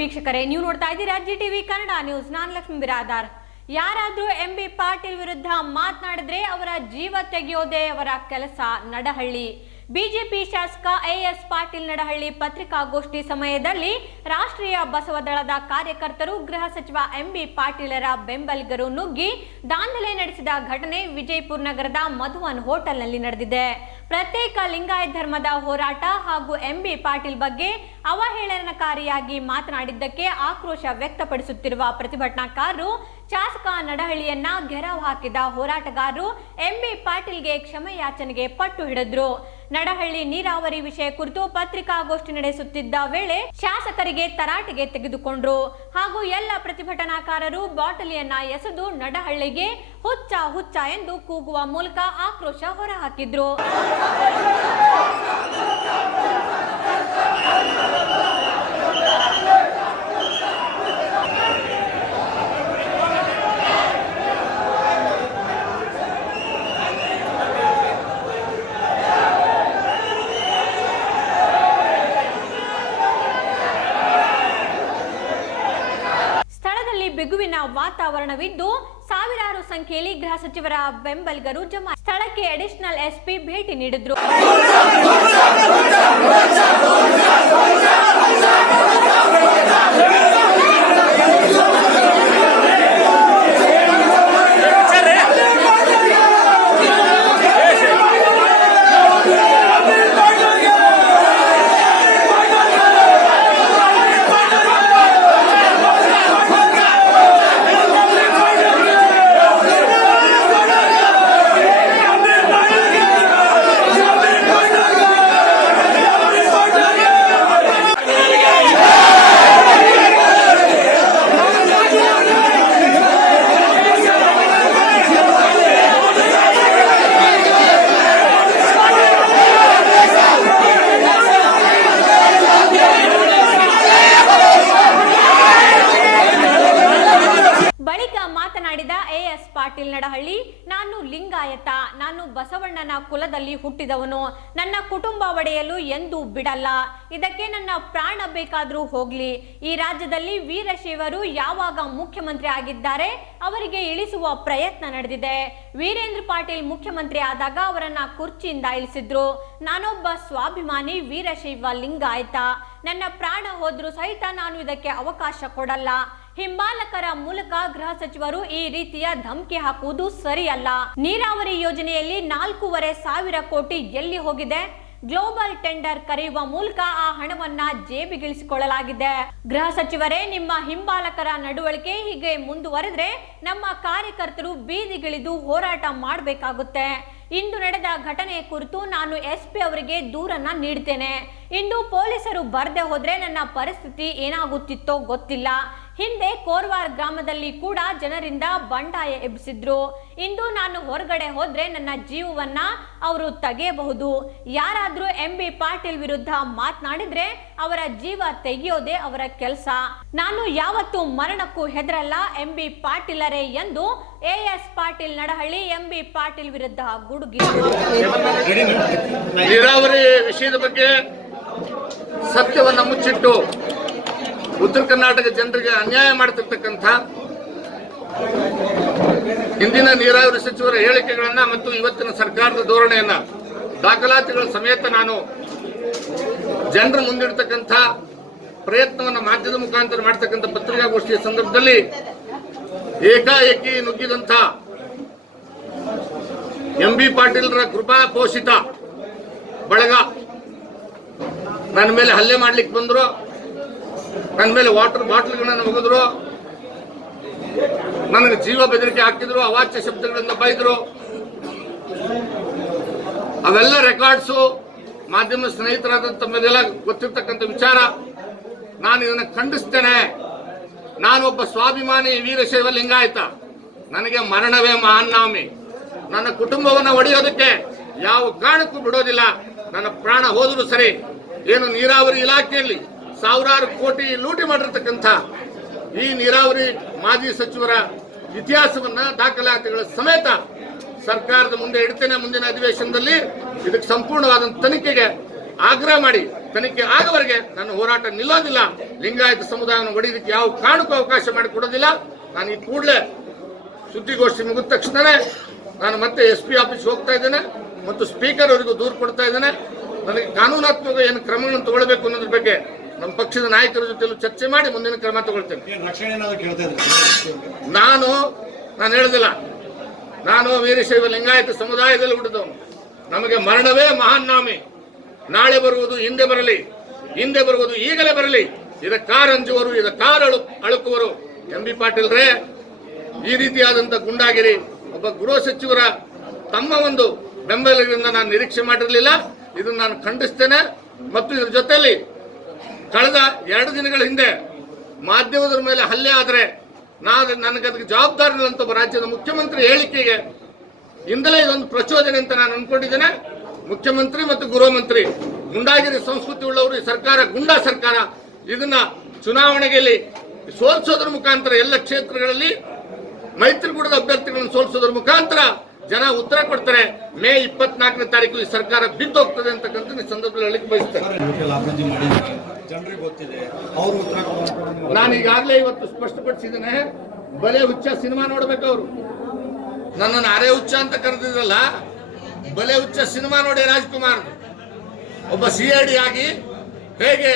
ವೀಕ್ಷಕರೇ, ನೀವು ನೋಡ್ತಾ ಇದ್ದೀರಾ ಜಿ ಟಿವಿ ಕನ್ನಡ ನ್ಯೂಸ್. ನಾನು ಲಕ್ಷ್ಮಿ ಬಿರಾದಾರ್. ಯಾರಾದ್ರೂ ಎಂ ಬಿ ಪಾಟೀಲ್ ವಿರುದ್ಧ ಮಾತನಾಡಿದ್ರೆ ಅವರ ಜೀವ ತೆಗೆಯೋದೇ ಅವರ ಕೆಲಸ ನಡಹಳ್ಳಿ. ಬಿಜೆಪಿ ಶಾಸಕ ಎಎಸ್ ಪಾಟೀಲ್ ನಡಹಳ್ಳಿ ಪತ್ರಿಕಾಗೋಷ್ಠಿ ಸಮಯದಲ್ಲಿ ರಾಷ್ಟ್ರೀಯ ಬಸವ ದಳದ ಕಾರ್ಯಕರ್ತರು, ಗೃಹ ಸಚಿವ ಎಂಬಿ ಪಾಟೀಲರ ಬೆಂಬಲಿಗರು ನುಗ್ಗಿ ದಾಂಧಲೆ ನಡೆಸಿದ ಘಟನೆ ವಿಜಯಪುರ ನಗರದ ಮಧುವನ್ ಹೋಟೆಲ್ನಲ್ಲಿ ನಡೆದಿದೆ. ಪ್ರತ್ಯೇಕ ಲಿಂಗಾಯತ್ ಧರ್ಮದ ಹೋರಾಟ ಹಾಗೂ ಎಂಬಿ ಪಾಟೀಲ್ ಬಗ್ಗೆ ಅವಹೇಳನಕಾರಿಯಾಗಿ ಮಾತನಾಡಿದ್ದಕ್ಕೆ ಆಕ್ರೋಶ ವ್ಯಕ್ತಪಡಿಸುತ್ತಿರುವ ಪ್ರತಿಭಟನಾಕಾರರು ಶಾಸಕ ನಡಹಳ್ಳಿಯನ್ನ ಘೆರಾವ್ ಹಾಕಿದ ಹೋರಾಟಗಾರರು ಎಂಬಿ ಪಾಟೀಲ್ಗೆ ಕ್ಷಮೆಯಾಚನೆಗೆ ಪಟ್ಟು ಹಿಡಿದ್ರು. ನಡಹಳ್ಳಿ ನೀರಾವರಿ ವಿಷಯ ಕುರಿತು ಪತ್ರಿಕಾಗೋಷ್ಠಿ ನಡೆಸುತ್ತಿದ್ದ ವೇಳೆ ಶಾಸಕರಿಗೆ ತರಾಟೆಗೆ ತೆಗೆದುಕೊಂಡ್ರು. ಹಾಗೂ ಎಲ್ಲ ಪ್ರತಿಭಟನಾಕಾರರು ಬಾಟಲಿಯನ್ನ ಎಸೆದು ನಡಹಳ್ಳಿಗೆ ಹುಚ್ಚ ಹುಚ್ಚ ಎಂದು ಕೂಗುವ ಮೂಲಕ ಆಕ್ರೋಶ ಹೊರಹಾಕಿದ್ರು. ವಾತಾವರಣವಿದ್ದು ಸಾವಿರಾರು ಸಂಖ್ಯೆಯಲ್ಲಿ ಗೃಹ ಸಚಿವರ ಬೆಂಬಲಿಗರು ಜಮಾ ಸ್ಥಳಕ್ಕೆ ಅಡಿಷನಲ್ ಎಸ್ಪಿ ಭೇಟಿ ನೀಡಿದ್ರು. ಪಾಟೀಲ್ ನಡಹಳ್ಳಿ ನಾನು ಲಿಂಗಾಯತ, ನಾನು ಬಸವಣ್ಣನ ಕುಲದಲ್ಲಿ ಹುಟ್ಟಿದವನು. ನನ್ನ ಕುಟುಂಬ ಒಡೆಯಲು ಎಂದೂ ಬಿಡಲ್ಲ. ಇದಕ್ಕೆ ನನ್ನ ಪ್ರಾಣ ಬೇಕಾದ್ರೂ ಹೋಗ್ಲಿ. ಈ ರಾಜ್ಯದಲ್ಲಿ ವೀರಶೈವರು ಯಾವಾಗ ಮುಖ್ಯಮಂತ್ರಿ ಆಗಿದ್ದಾರೆ, ಅವರಿಗೆ ಇಳಿಸುವ ಪ್ರಯತ್ನ ನಡೆದಿದೆ. ವೀರೇಂದ್ರ ಪಾಟೀಲ್ ಮುಖ್ಯಮಂತ್ರಿ ಆದಾಗ ಅವರನ್ನ ಕುರ್ಚಿಯಿಂದ ಇಳಿಸಿದ್ರು. ನಾನೊಬ್ಬ ಸ್ವಾಭಿಮಾನಿ ವೀರಶೈವ ಲಿಂಗಾಯತ. ನನ್ನ ಪ್ರಾಣ ಹೋದ್ರೂ ಸಹಿತ ನಾನು ಇದಕ್ಕೆ ಅವಕಾಶ ಕೊಡಲ್ಲ. ಹಿಂಬಾಲಕರ ಮೂಲಕ ಗೃಹ ಸಚಿವರು ಈ ರೀತಿಯ ಧಮಕಿ ಹಾಕುವುದು ಸರಿಯಲ್ಲ. ನೀರಾವರಿ ಯೋಜನೆಯಲ್ಲಿ ನಾಲ್ಕೂವರೆ ಸಾವಿರ ಕೋಟಿ ಎಲ್ಲಿ ಹೋಗಿದೆ? ಗ್ಲೋಬಲ್ ಟೆಂಡರ್ ಕರೆಯುವ ಮೂಲಕ ಆ ಹಣವನ್ನ ಜೇಬಿಗಿಳಿಸಿಕೊಳ್ಳಲಾಗಿದೆ. ಗೃಹ ಸಚಿವರೇ, ನಿಮ್ಮ ಹಿಂಬಾಲಕರ ನಡವಳಿಕೆ ಹೀಗೆ ಮುಂದುವರೆದ್ರೆ ನಮ್ಮ ಕಾರ್ಯಕರ್ತರು ಬೀದಿಗಿಳಿದು ಹೋರಾಟ ಮಾಡಬೇಕಾಗುತ್ತೆ. ಇಂದು ನಡೆದ ಘಟನೆ ಕುರಿತು ನಾನು ಎಸ್ಪಿ ಅವರಿಗೆ ದೂರನ್ನ ನೀಡ್ತೇನೆ. ಇಂದು ಪೊಲೀಸರು ಬರ್ದೆ ಹೋದ್ರೆ ನನ್ನ ಪರಿಸ್ಥಿತಿ ಏನಾಗುತ್ತಿತ್ತೋ ಗೊತ್ತಿಲ್ಲ. ಹಿಂದೆ ಕೋರ್ವಾರ್ ಗ್ರಾಮದಲ್ಲಿ ಕೂಡ ಜನರಿಂದ ಬಂಡಾಯ ಎಬ್ಬಿಸಿದ್ರು. ಇಂದು ನಾನು ಹೊರಗಡೆ ಹೋದ್ರೆ ನನ್ನ ಜೀವವನ್ನ ಅವರು ತೆಗೆಯಬಹುದು. ಯಾರಾದ್ರೂ ಎಂ ಬಿ ಪಾಟೀಲ್ ವಿರುದ್ಧ ಮಾತನಾಡಿದ್ರೆ ಅವರ ಜೀವ ತೆಗೆಯೋದೇ ಅವರ ಕೆಲಸ. ನಾನು ಯಾವತ್ತೂ ಮರಣಕ್ಕೂ ಹೆದರಲ್ಲ ಎಂ ಬಿ ಪಾಟೀಲರೇ ಎಂದು A S Patil Nadahalli M B Patil ವಿರುದ್ಧ ಗುಡುಗಿ. ನೀರಾವರಿ ವಿಷಯದ ಬಗ್ಗೆ ಸತ್ಯವನ್ನ ಮುಚ್ಚಿಟ್ಟು ಉತ್ತರ ಕರ್ನಾಟಕ ಜನರಿಗೆ ಅನ್ಯಾಯ ಮಾಡ್ತಿರ್ತಕ್ಕಂಥ ಹಿಂದಿನ ನೀರಾವರಿ ಸಚಿವರ ಹೇಳಿಕೆಗಳನ್ನ ಮತ್ತು ಇವತ್ತಿನ ಸರ್ಕಾರದ ಧೋರಣೆಯನ್ನ, ದಾಖಲಾತಿಗಳ ಸಮೇತ ನಾನು ಜನರ ಮುಂದಿಡ್ತಕ್ಕಂಥ ಪ್ರಯತ್ನವನ್ನ ಮಾಧ್ಯಮದ ಮುಖಾಂತರ ಮಾಡ್ತಕ್ಕಂಥ ಪತ್ರಿಕಾಗೋಷ್ಠಿಯ ಸಂದರ್ಭದಲ್ಲಿ ಏಕಾಏಕಿ ನುಗ್ಗಿದಂಥ ಎಂ ಬಿ ಪಾಟೀಲ್ರ ಕೃಪಾ ಪೋಷಿತ ಬಳಗ ನನ್ನ ಮೇಲೆ ಹಲ್ಲೆ ಮಾಡ್ಲಿಕ್ಕೆ ಬಂದ್ರು. ನನ್ನ ಮೇಲೆ ವಾಟರ್ ಬಾಟ್ಲ್ಗಳನ್ನ ಒಗೆದ್ರು ನನಗೆ ಜೀವ ಬೆದರಿಕೆ ಹಾಕಿದ್ರು, ಅವಾಚ್ಯ ಶಬ್ದಗಳಿಂದ ಬೈದ್ರು ಅವೆಲ್ಲ ರೆಕಾರ್ಡ್ಸು ಮಾಧ್ಯಮ ಸ್ನೇಹಿತರಾದಂಥ ತಮ್ಮೆಲ್ಲ ಗೊತ್ತಿರ್ತಕ್ಕಂಥ ವಿಚಾರ. ನಾನು ಇದನ್ನು ಖಂಡಿಸ್ತೇನೆ. ಒಬ್ಬ ಸ್ವಾಭಿಮಾನಿ ವೀರಶೈವ ಲಿಂಗಾಯತ ನನಗೆ ಮರಣವೇ ಮಹಾನ್ನಾಮಿ ನನ್ನ ಕುಟುಂಬವನ್ನು ಒಡೆಯೋದಕ್ಕೆ ಯಾವ ಕಾರಣಕ್ಕೂ ಬಿಡೋದಿಲ್ಲ. ನನ್ನ ಪ್ರಾಣ ಹೋದರೂ ಸರಿ. ಏನು ನೀರಾವರಿ ಇಲಾಖೆಯಲ್ಲಿ ಸಾವಿರಾರು ಕೋಟಿ ಲೂಟಿ ಮಾಡಿರ್ತಕ್ಕಂಥ ಈ ನೀರಾವರಿ ಮಾಜಿ ಸಚಿವರ ಇತಿಹಾಸವನ್ನ ದಾಖಲಾತಿಗಳ ಸಮೇತ ಸರ್ಕಾರದ ಮುಂದೆ ಇಡ್ತೇನೆ ಮುಂದಿನ ಅಧಿವೇಶನದಲ್ಲಿ. ಇದಕ್ಕೆ ಸಂಪೂರ್ಣವಾದ ತನಿಖೆಗೆ ಆಗ್ರಹ ಮಾಡಿ. ತನಿಖೆ ಆಗವರೆಗೆ ನನ್ನ ಹೋರಾಟ ನಿಲ್ಲೋದಿಲ್ಲ. ಲಿಂಗಾಯತ ಸಮುದಾಯವನ್ನು ಹೊಡೆಯೋದಕ್ಕೆ ಯಾವ ಕಾರಣಕ್ಕೂ ಅವಕಾಶ ಮಾಡಿಕೊಡೋದಿಲ್ಲ. ನಾನು ಈ ಕೂಡಲೇ ಸುದ್ದಿಗೋಷ್ಠಿ ಮುಗಿದ ತಕ್ಷಣವೇ ನಾನು ಮತ್ತೆ ಎಸ್ ಪಿ ಆಫೀಸ್ ಹೋಗ್ತಾ ಇದ್ದೇನೆ ಮತ್ತು ಸ್ಪೀಕರ್ ಅವರಿಗೂ ದೂರು ಕೊಡ್ತಾ ಇದ್ದೇನೆ. ನನಗೆ ಕಾನೂನಾತ್ಮಕ ಏನು ಕ್ರಮಗಳನ್ನು ತಗೊಳ್ಬೇಕು ಅನ್ನೋದ್ರ ಬಗ್ಗೆ ನಮ್ಮ ಪಕ್ಷದ ನಾಯಕರ ಜೊತೆಲೂ ಚರ್ಚೆ ಮಾಡಿ ಮುಂದಿನ ಕ್ರಮ ತಗೊಳ್ತೇನೆ. ನಾನು ನಾನು ಹೇಳುದಿಲ್ಲ. ನಾನು ವೀರಶೈವ ಲಿಂಗಾಯತ ಸಮುದಾಯದಲ್ಲಿ ಹುಟ್ಟಿದವನು. ನಮಗೆ ಮರಣವೇ ಮಹಾನ್ ನಾಮಿ. ನಾಳೆ ಬರುವುದು ಹಿಂದೆ ಬರಲಿ. ಹಿಂದೆ ಬರುವುದು ಈಗಲೇ ಬರಲಿ. ಇದ ಕಾರಂಜುವರು ಇದ ಕಾರ್ ಅಳು ಅಳುಕುವರು ಎಂ ಬಿ ಪಾಟೀಲ್ರೇ ಈ ರೀತಿಯಾದಂಥ ಗುಂಡಾಗಿರಿ. ಒಬ್ಬ ಗೃಹ ಸಚಿವರ ತಮ್ಮ ಒಂದು ಬೆಂಬಲದಿಂದ ನಾನು ನಿರೀಕ್ಷೆ ಮಾಡಿರಲಿಲ್ಲ. ಇದನ್ನು ನಾನು ಖಂಡಿಸ್ತೇನೆ. ಮತ್ತು ಇದ್ರ ಜೊತೆಯಲ್ಲಿ ಕಳೆದ ಎರಡು ದಿನಗಳ ಹಿಂದೆ ಮಾಧ್ಯಮದ ಮೇಲೆ ಹಲ್ಲೆ ಆದರೆ ನಾನು ನನಗೆ ಅದಕ್ಕೆ ಜವಾಬ್ದಾರಿ ಅಂತ ರಾಜ್ಯದ ಮುಖ್ಯಮಂತ್ರಿ ಹೇಳಿಕೆಗೆ ಇಂದಲೇ ಇದೊಂದು ಪ್ರಚೋದನೆ ಅಂತ ನಾನು ಅನ್ಕೊಂಡಿದ್ದೇನೆ. ಮುಖ್ಯಮಂತ್ರಿ ಮತ್ತು ಗೃಹ ಗುಂಡಾಗಿರಿ ಸಂಸ್ಕೃತಿ ಉಳ್ಳವರು, ಈ ಸರ್ಕಾರ, ಗುಂಡಾ ಸರ್ಕಾರ, ಇದನ್ನ ಚುನಾವಣೆಯಲ್ಲಿ ಸೋಲ್ಸೋದ್ರ ಮುಖಾಂತರ ಎಲ್ಲ ಕ್ಷೇತ್ರಗಳಲ್ಲಿ ಮೈತ್ರಿಕೂಟದ ಅಭ್ಯರ್ಥಿಗಳನ್ನು ಸೋಲ್ಸೋದ್ರ ಮುಖಾಂತರ ಜನ ಉತ್ತರ ಕೊಡ್ತಾರೆ. ಮೇ ಇಪ್ಪತ್ನಾಲ್ಕನೇ ತಾರೀಕು ಈ ಸರ್ಕಾರ ಬಿದ್ದೋಗ್ತದೆ ಅಂತಕ್ಕಂಥ ಸಂದರ್ಭದಲ್ಲಿ ಹೇಳಿಕೆ ಮಾಡಿದ್ದಾರೆ ಜನರಿಗೆ ಗೊತ್ತಿದೆ. ಅವ್ರ ಉತ್ತರ ನಾನು ಈಗಾಗಲೇ ಇವತ್ತು ಸ್ಪಷ್ಟಪಡಿಸಿದ್ದೇನೆ ಬಲೆ ಹುಚ್ಚ ಸಿನಿಮಾ ನೋಡ್ಬೇಕು ಅವರು. ನನ್ನನ್ನು ಅರೆ ಹುಚ್ಚ ಅಂತ ಕರೆದಿದ್ರಲ್ಲ ಬಲೆ ಹುಚ್ಚ ಸಿನಿಮಾ ನೋಡಿ ರಾಜ್ಕುಮಾರ್. ಒಬ್ಬ ಸಿ ಐ ಡಿ ಆಗಿ ಹೇಗೆ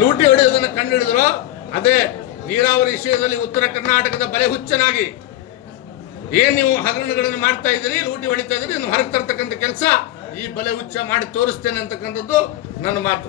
ಲೂಟಿ ಹೊಡೆಯೋದನ್ನು ಕಂಡುಹಿಡಿದ್ರು ಅದೇ ನೀರಾವರಿ ವಿಷಯದಲ್ಲಿ ಉತ್ತರ ಕರ್ನಾಟಕದ ಬಲೆ ಹುಚ್ಚನಾಗಿ ಏನ್ ನೀವು ಹಗರಣಗಳನ್ನು ಮಾಡ್ತಾ ಇದ್ದೀರಿ ಲೂಟಿ ಹೊಡಿತಾ ಇದ್ದೀರಿ ಇನ್ನು ಹೊರಗೆ ತರ್ತಕ್ಕಂಥ ಕೆಲಸ ಈ ಬಲೆ ಹುಚ್ಚ ಮಾಡಿ ತೋರಿಸ್ತೇನೆ ಅಂತಕ್ಕಂಥದ್ದು ನನ್ನ ಮಾತು.